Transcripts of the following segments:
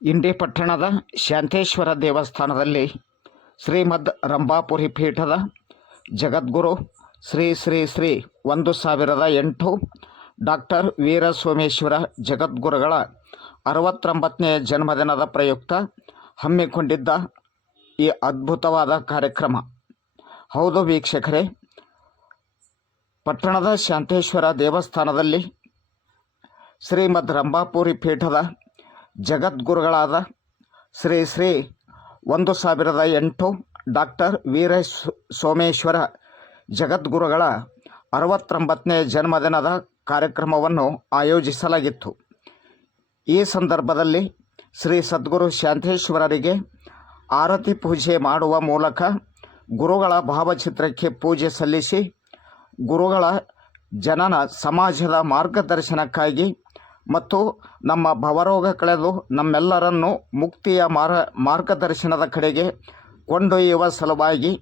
ಇಂಡಿ ಪಟ್ಟಣದ ಶಾಂತೇಶ್ವರ ದೇವಸ್ಥಾನದಲ್ಲಿ ಶ್ರೀಮದ್ ರಂಭಾಪುರಿ ಪೀಠದ ಜಗದ್ಗುರು ಶ್ರೀ ಶ್ರೀ ಶ್ರೀ ಒಂದು ಸಾವಿರದ ಎಂಟು ಡಾಕ್ಟರ್ ವೀರ ಸೋಮೇಶ್ವರ ಜಗದ್ಗುರುಗಳ ಅರವತ್ತೊಂಬತ್ತನೇ ಜನ್ಮದಿನದ ಪ್ರಯುಕ್ತ ಹಮ್ಮಿಕೊಂಡಿದ್ದ ಈ ಅದ್ಭುತವಾದ ಕಾರ್ಯಕ್ರಮ. ಹೌದು ವೀಕ್ಷಕರೇ, ಪಟ್ಟಣದ ಶಾಂತೇಶ್ವರ ದೇವಸ್ಥಾನದಲ್ಲಿ ಶ್ರೀಮದ್ ರಂಭಾಪುರಿ ಪೀಠದ ಜಗದ್ಗುರುಗಳಾದ ಶ್ರೀ ಶ್ರೀ ಒಂದು ಸಾವಿರದ ಎಂಟು ಡಾಕ್ಟರ್ ವೀರ ಸೋಮೇಶ್ವರ ಜಗದ್ಗುರುಗಳ ಅರವತ್ತೊಂಬತ್ತನೇ ಜನ್ಮದಿನದ ಕಾರ್ಯಕ್ರಮವನ್ನು ಆಯೋಜಿಸಲಾಗಿತ್ತು. ಈ ಸಂದರ್ಭದಲ್ಲಿ ಶ್ರೀ ಸದ್ಗುರು ಶಾಂತೇಶ್ವರರಿಗೆ ಆರತಿ ಪೂಜೆ ಮಾಡುವ ಮೂಲಕ ಗುರುಗಳ ಭಾವಚಿತ್ರಕ್ಕೆ ಪೂಜೆ ಸಲ್ಲಿಸಿ ಗುರುಗಳ ಜನನ ಸಮಾಜದ ಮಾರ್ಗದರ್ಶನಕ್ಕಾಗಿ ಮತ್ತು ನಮ್ಮ ಭವರೋಗ ಕಳೆದು ನಮ್ಮೆಲ್ಲರನ್ನು ಮುಕ್ತಿಯ ಮಾರ, ಮಾರ್ಗದರ್ಶನದ ಕಡೆಗೆ ಕೊಂಡೊಯ್ಯುವ ಸಲುವಾಗಿ,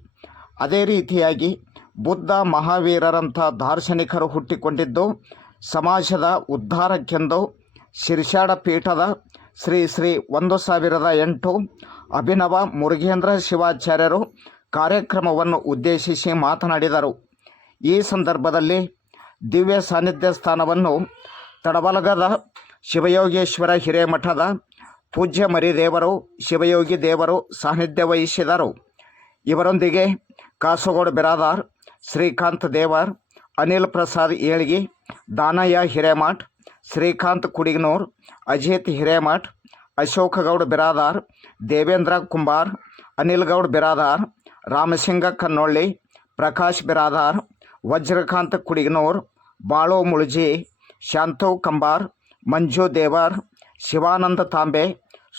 ಅದೇ ರೀತಿಯಾಗಿ ಬುದ್ಧ ಮಹಾವೀರರಂಥ ದಾರ್ಶನಿಕರು ಹುಟ್ಟಿಕೊಂಡಿದ್ದು, ಸಮಾಜದ ಉದ್ಧಾರಕ್ಕೆಂದು ಶಿರ್ಷಾಡ ಪೀಠದ ಶ್ರೀ ಶ್ರೀ ಒಂದು ಸಾವಿರದ ಎಂಟು ಅಭಿನವ ಮುರುಗೇಂದ್ರ ಶಿವಾಚಾರ್ಯರು ಕಾರ್ಯಕ್ರಮವನ್ನು ಉದ್ದೇಶಿಸಿ ಮಾತನಾಡಿದರು. ಈ ಸಂದರ್ಭದಲ್ಲಿ ದಿವ್ಯ ಸಾನ್ನಿಧ್ಯ ಸ್ಥಾನವನ್ನು ತಡಬಲಗದ ಶಿವಯೋಗೇಶ್ವರ ಹಿರೇಮಠದ ಪೂಜ್ಯ ಮರಿದೇವರು, ಶಿವಯೋಗಿ ದೇವರು ಸಾನ್ನಿಧ್ಯ ವಹಿಸಿದರು. ಇವರೊಂದಿಗೆ ಕಾಸರಗೋಡು ಬಿರಾದಾರ್, ಶ್ರೀಕಾಂತ್ ದೇವರ್, ಅನಿಲ್ ಪ್ರಸಾದ್ ಏಳ್ಗಿ, ದಾನಯ್ಯ ಹಿರೇಮಠ್, ಶ್ರೀಕಾಂತ್ ಕುಡಿಗನೂರ್ ಅಜಿತ್ ಹಿರೇಮಠ್ ಅಶೋಕ ಗೌಡ್ ಬಿರಾದಾರ್, ದೇವೇಂದ್ರ ಕುಂಬಾರ್ ಅನಿಲ್ ಗೌಡ್ ಬಿರಾದಾರ್, ರಾಮಸಿಂಗ ಕನ್ನೊಳ್ಳಿ, ಪ್ರಕಾಶ್ ಬಿರಾದಾರ್, ವಜ್ರಕಾಂತ್ ಕುಡಿಗನೂರ್ ಬಾಳೋ ಮುಳ್ಜಿ ಶಾಂತವ್ ಕಂಬಾರ್, ಮಂಜು ದೇವರ್, ಶಿವಾನಂದ ತಾಂಬೆ,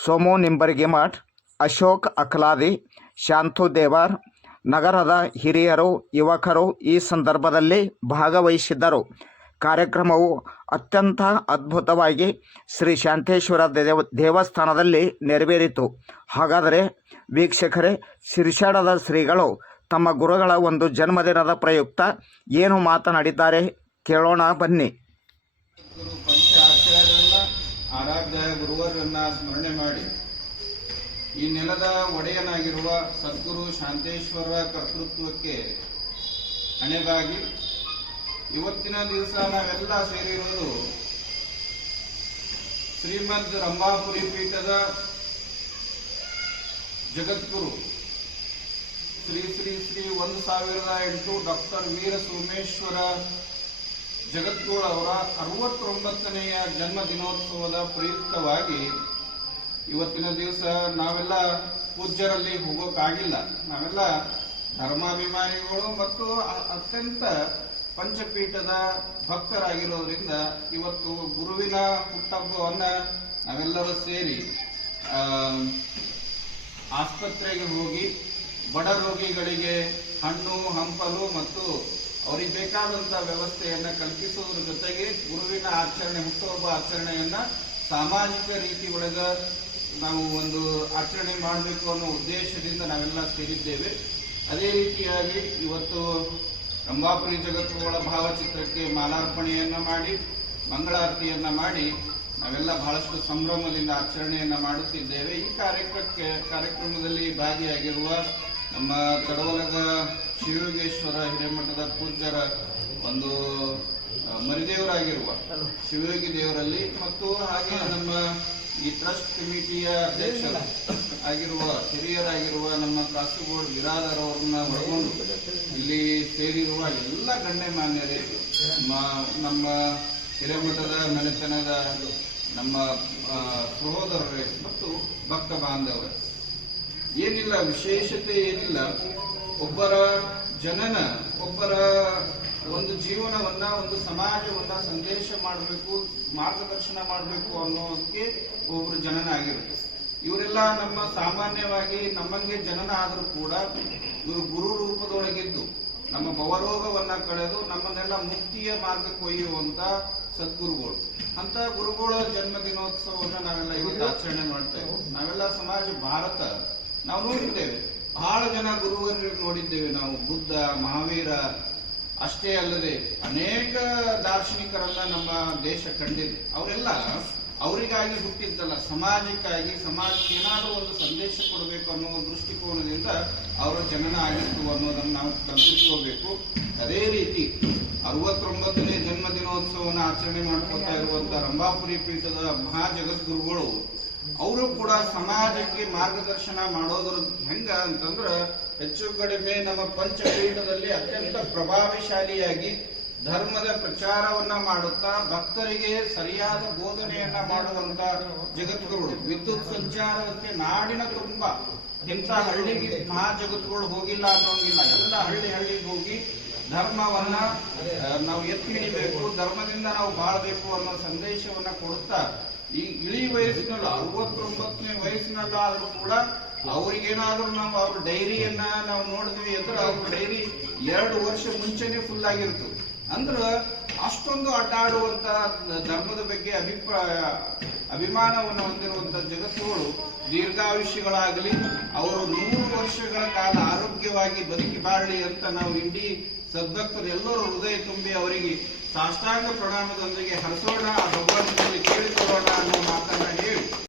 ಸೋಮು ನಿಂಬರ್ಗಿಮಠ್ ಅಶೋಕ್ ಅಕ್ಲಾದಿ ಶಾಂತು ದೇವರ್, ನಗರದ ಹಿರಿಯರು, ಯುವಕರು ಈ ಸಂದರ್ಭದಲ್ಲಿ ಭಾಗವಹಿಸಿದ್ದರು. ಕಾರ್ಯಕ್ರಮವು ಅತ್ಯಂತ ಅದ್ಭುತವಾಗಿ ಶ್ರೀ ಶಾಂತೇಶ್ವರ ದೇವ, ದೇವಸ್ಥಾನದಲ್ಲಿ ನೆರವೇರಿತು. ಹಾಗಾದರೆ ವೀಕ್ಷಕರೇ, ಶಿರ್ಷಾಡದ ಶ್ರೀಗಳು ತಮ್ಮ ಗುರುಗಳ ಒಂದು ಜನ್ಮದಿನದ ಪ್ರಯುಕ್ತ ಏನು ಮಾತನಾಡಿದ್ದಾರೆ ಕೇಳೋಣ ಬನ್ನಿ. ಗುರು ಪಂಚ ಆಚಾರ್ಯರನ್ನ ಆರಾಧ್ಯ ಗುರುವರನ್ನ ಸ್ಮರಣೆ ಮಾಡಿ. ಈ ನೆಲದ ಒಡೆಯನಾಗಿರುವ ಸದ್ಗುರು ಶಾಂತೇಶ್ವರ ಕರ್ತೃತ್ವಕ್ಕೆ ಹಣೆಗಾಗಿ ಇವತ್ತಿನ ದಿವಸ ನಾವೆಲ್ಲ ಸೇರಿರುವುದು ಶ್ರೀಮದ್ ರಂಭಾಪುರಿ ಪೀಠದ ಜಗದ್ಗುರು. ಶ್ರೀ ಶ್ರೀ ಶ್ರೀ ಒಂದು ಸಾವಿರದ ಎಂಟು ಡಾಕ್ಟರ್ ವೀರ ಸೋಮೇಶ್ವರ ಜಗದ್ಗುರು ಅವರ ಅರವತ್ತೊಂಬತ್ತನೆಯ ಜನ್ಮ ದಿನೋತ್ಸವದ ಪ್ರಯುಕ್ತವಾಗಿ ಇವತ್ತಿನ ದಿವಸ ನಾವೆಲ್ಲ ಪೂಜ್ಯರಲ್ಲಿ ಹೋಗೋಕ್ಕಾಗಿಲ್ಲ ನಾವೆಲ್ಲ ಧರ್ಮಾಭಿಮಾನಿಗಳು ಮತ್ತು ಅತ್ಯಂತ ಪಂಚಪೀಠದ ಭಕ್ತರಾಗಿರೋದ್ರಿಂದ ಇವತ್ತು ಗುರುವಿನ ಹುಟ್ಟಹಬ್ಬವನ್ನ ನಾವೆಲ್ಲರೂ ಸೇರಿ ಆಸ್ಪತ್ರೆಗೆ ಹೋಗಿ ಬಡ ರೋಗಿಗಳಿಗೆ ಹಣ್ಣು, ಹಂಪಲು ಮತ್ತು ಅವರಿಗೆ ಬೇಕಾದಂತಹ ವ್ಯವಸ್ಥೆಯನ್ನ ಕಲ್ಪಿಸುವುದರ ಜೊತೆಗೆ ಗುರುವಿನ ಆಚರಣೆ, ಹುಟ್ಟುಹಬ್ಬ ಆಚರಣೆಯನ್ನ ಸಾಮಾಜಿಕ ರೀತಿ ಒಳಗ ನಾವು ಒಂದು ಆಚರಣೆ ಮಾಡಬೇಕು ಅನ್ನೋ ಉದ್ದೇಶದಿಂದ ನಾವೆಲ್ಲ ಸೇರಿದ್ದೇವೆ. ಅದೇ ರೀತಿಯಾಗಿ ಇವತ್ತು ರಂಭಾಪುರಿ ಜಗತ್ತುಗಳ ಭಾವಚಿತ್ರಕ್ಕೆ ಮಾಲಾರ್ಪಣೆಯನ್ನ ಮಾಡಿ, ಮಂಗಳಾರತಿಯನ್ನ ಮಾಡಿ ನಾವೆಲ್ಲ ಬಹಳಷ್ಟು ಸಂಭ್ರಮದಿಂದ ಆಚರಣೆಯನ್ನ ಮಾಡುತ್ತಿದ್ದೇವೆ. ಈ ಕಾರ್ಯಕ್ರಮಕ್ಕೆ ಕಾರ್ಯಕ್ರಮದಲ್ಲಿ ಭಾಗಿಯಾಗಿರುವ ನಮ್ಮ ಕಡವಲದ ಶಿವಯೋಗೇಶ್ವರ ಹಿರೇಮಠದ ಪೂಜ್ಯರ ಒಂದು ಮರಿದೇವರಾಗಿರುವ ಶಿವಯೋಗಿ ದೇವರಲ್ಲಿ ಮತ್ತು ಹಾಗೆ ನಮ್ಮ ಈ ಟ್ರಸ್ಟ್ ಕಮಿಟಿಯ ಅಧ್ಯಕ್ಷ ಆಗಿರುವ ಹಿರಿಯರಾಗಿರುವ ನಮ್ಮ ಕಾಸರಗೋಡು ಬಿರಾದರ್ ಅವರನ್ನ ಒಳಗೊಂಡು ಇಲ್ಲಿ ಸೇರಿರುವ ಎಲ್ಲ ಗಣ್ಯಮಾನ್ಯರೇ ಮಾನ್ಯರೇ ನಮ್ಮ ಹಿರೇಮಠದ ಮನೆತನದ ನಮ್ಮ ಸಹೋದರರೇ ಮತ್ತು ಭಕ್ತ ಬಾಂಧವರೇ. ಏನಿಲ್ಲ, ವಿಶೇಷತೆ ಏನಿಲ್ಲ. ಒಬ್ಬರ ಜನನ, ಒಬ್ಬರ ಒಂದು ಜೀವನವನ್ನ, ಒಂದು ಸಮಾಜವನ್ನ ಸಂದೇಶ ಮಾಡಬೇಕು, ಮಾರ್ಗದರ್ಶನ ಮಾಡಬೇಕು ಅನ್ನೋದಕ್ಕೆ ಒಬ್ಬರು ಜನನ ಆಗಿರುತ್ತೆ. ಇವರೆಲ್ಲ ನಮ್ಮ ಸಾಮಾನ್ಯವಾಗಿ ನಮ್ಮಂಗೆ ಜನನ ಆದರೂ ಕೂಡ ಇವರು ಗುರು ರೂಪದೊಳಗಿದ್ದು, ನಮ್ಮ ಭವರೋಗವನ್ನ ಕಳೆದು ನಮ್ಮನ್ನೆಲ್ಲ ಮುಕ್ತಿಯ ಮಾರ್ಗಕ್ಕೆ ಒಯ್ಯುವಂತ ಸದ್ಗುರುಗಳು. ಅಂತ ಗುರುಗಳ ಜನ್ಮ ದಿನೋತ್ಸವವನ್ನ ನಾವೆಲ್ಲ ಇವತ್ತು ಆಚರಣೆ ಮಾಡ್ತೇವೆ ನಾವೆಲ್ಲ ಸಮಾಜ ಭಾರತ. ನಾವು ನೋಡಿದ್ದೇವೆ. ಬಹಳ ಜನ ಗುರುವರನ್ನು ನೋಡಿದ್ದೇವೆ ನಾವು. ಬುದ್ಧ, ಮಹಾವೀರ, ಅಷ್ಟೇ ಅಲ್ಲದೆ ಅನೇಕ ದಾರ್ಶನಿಕರನ್ನ ನಮ್ಮ ದೇಶ ಕಂಡಿದೆ. ಅವರೆಲ್ಲ ಅವರಿಗಾಗಿ ಹುಟ್ಟಿದ್ದಲ್ಲ, ಸಮಾಜಕ್ಕಾಗಿ, ಸಮಾಜಕ್ಕೆ ಏನಾದರೂ ಒಂದು ಸಂದೇಶ ಕೊಡಬೇಕು ಅನ್ನೋ ದೃಷ್ಟಿಕೋನದಿಂದ ಅವರ ಜನನ ಆಗಿತ್ತು ಅನ್ನೋದನ್ನು ನಾವು ಕಲ್ಪಿಸ್ಕೋಬೇಕು ಅದೇ ರೀತಿ ಅರವತ್ತೊಂಬತ್ತನೇ ಜನ್ಮ ದಿನೋತ್ಸವವನ್ನು ಆಚರಣೆ ಮಾಡ್ಕೊತಾ ಇರುವಂತಹ ರಂಭಾಪುರಿ ಪೀಠದ ಮಹಾ ಜಗದ್ಗುರುಗಳು ಅವರು ಕೂಡ ಸಮಾಜಕ್ಕೆ ಮಾರ್ಗದರ್ಶನ ಮಾಡೋದ್ರ ಹೆಂಗ ಅಂತಂದ್ರ ಹೆಚ್ಚು ಕಡಿಮೆ ನಮ್ಮ ಪಂಚಪೀಠದಲ್ಲಿ ಅತ್ಯಂತ ಪ್ರಭಾವಶಾಲಿಯಾಗಿ ಧರ್ಮದ ಪ್ರಚಾರವನ್ನ ಮಾಡುತ್ತಾ ಭಕ್ತರಿಗೆ ಸರಿಯಾದ ಬೋಧನೆಯನ್ನ ಮಾಡುವಂತ ಜಗತ್ತುಗಳು ವಿದ್ಯುತ್ ಸಂಚಾರದಂತೆ ನಾಡಿನ ತುಂಬ. ಇಂಥ ಹಳ್ಳಿಗೆ ಮಹಾ ಜಗತ್ತುಗಳು ಹೋಗಿಲ್ಲ ಅನ್ನೋಂಗಿಲ್ಲ. ಎಲ್ಲ ಹಳ್ಳಿ ಹಳ್ಳಿಗೆ ಹೋಗಿ ಧರ್ಮವನ್ನ ನಾವು ಎತ್ತಿ ಹಿಡಿಬೇಕು, ಧರ್ಮದಿಂದ ನಾವು ಬಾಳಬೇಕು ಅನ್ನೋ ಸಂದೇಶವನ್ನ ಕೊಡುತ್ತಾ ಈ ಇಳಿ ವಯಸ್ಸಿನಲ್ಲ ಅರವತ್ತೊಂಬತ್ತನೇ ವಯಸ್ಸಿನಲ್ಲಾದ್ರೂ ಕೂಡ ಅವ್ರಿಗೇನಾದ್ರೂ ನಾವು ಅವ್ರ ಡೈರಿಯನ್ನ ನಾವು ನೋಡಿದ್ವಿ ಅಂದ್ರೆ ಅವ್ರ ಡೈರಿ ಎರಡು ವರ್ಷ ಮುಂಚೆನೆ ಫುಲ್ ಆಗಿರ್ತದೆ ಅಂದ್ರ ಅಷ್ಟೊಂದು ಅಡ್ಡಾಡುವಂತ ಧರ್ಮದ ಬಗ್ಗೆ ಅಭಿಪ್ರಾಯ, ಅಭಿಮಾನವನ್ನು ಹೊಂದಿರುವಂತ ಜಗತ್ತುಗಳು ದೀರ್ಘಾಯುಷ್ಯಗಳಾಗಲಿ, ಅವರು ನೂರು ವರ್ಷಗಳ ಕಾಲ ಆರೋಗ್ಯವಾಗಿ ಬದುಕಿ ಬಾಳಲಿ ಅಂತ ನಾವು ಇಡೀ ಸದ್ಭಕ್ತರು ಎಲ್ಲರೂ ಹೃದಯ ತುಂಬಿ ಅವರಿಗೆ ಸಾಷ್ಟಾಂಗ ಪ್ರಣಾಮದೊಂದಿಗೆ ಹರಸೋಣ ಆ ಭಗವಂತನಲ್ಲಿ ಕೇಳಿಕೊಳ್ಳೋಣ ಅನ್ನೋ ಮಾತನ್ನ ಹೇಳಿ.